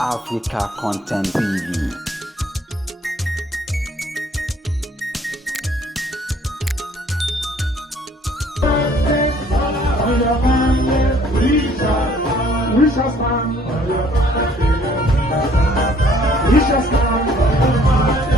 Africa Content TV. We shall stand. We shall stand.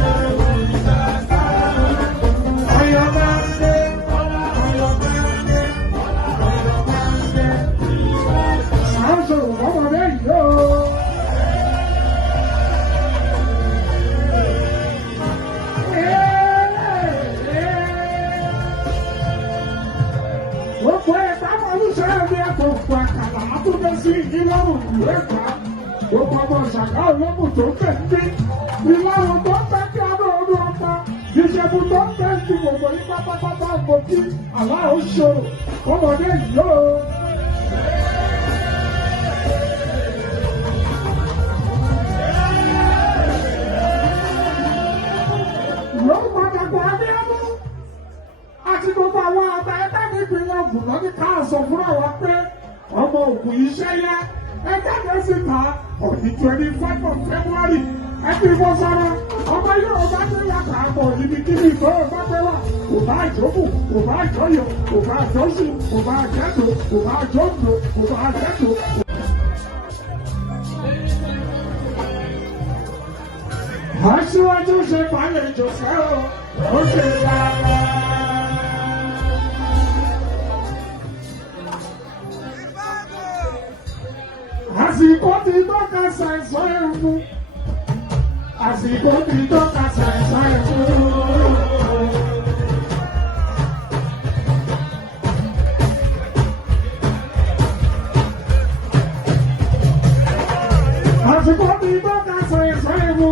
Gbogbo ọmọ ṣàkà olóògùn tó fẹ́ sí ìlànà tó fẹ́ kí ọdún ọdún ọmọ ìṣẹ́gun tó fẹ́ sí gbogbo yín pátápátá mo kí aláwọ̀ ṣòro ọmọdé yìí ó. Yóò padà gbọ́ abíyámú àti gbogbo àwọn àgbà ẹgbẹ́ nípìnlẹ̀ Ògùn lọ́ní káàsọ̀ fúnra wa pé ọmọ Ògùn iṣẹ́ yá. Ẹgbẹ́ síta on the 25th of February ẹbí bọ́ sára ọmọ yóò bá ní yàtọ̀ àpọ̀ níbikíbi tó o bá fẹ́ wà kò bá àjọkù kò bá àjọyọ̀ kò bá àjọsùn kò bá àjẹ́tò kò bá àjọ́ǹdò kò bá àjẹ́tò. Aṣíwájú ṣe fàálẹ̀ ìjọsẹ́ o ó ṣe dáadáa. Àsìkò ti tọ́ka ṣàìsàn ẹ̀mú. Àsìkò ti tọ́ka ṣàìsàn ẹ̀mú. Àsìkò ti tọ́ka ṣàìsàn ẹ̀mú.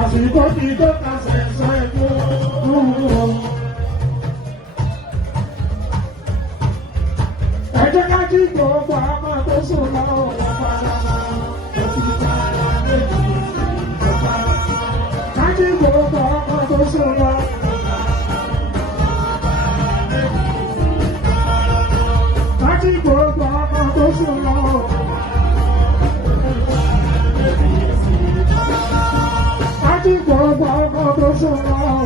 Àsìkò ti tọ́ka ṣàìsàn ẹ̀mú. Ẹ jẹ́ ká jí gbogbo àwọn tó sùn lọ́wọ́ ká jí gbogbo àwọn tó sùn lọ. Ká jí gbogbo àwọn tó sùn lọ. Ká jí gbogbo àwọn tó sùn lọ.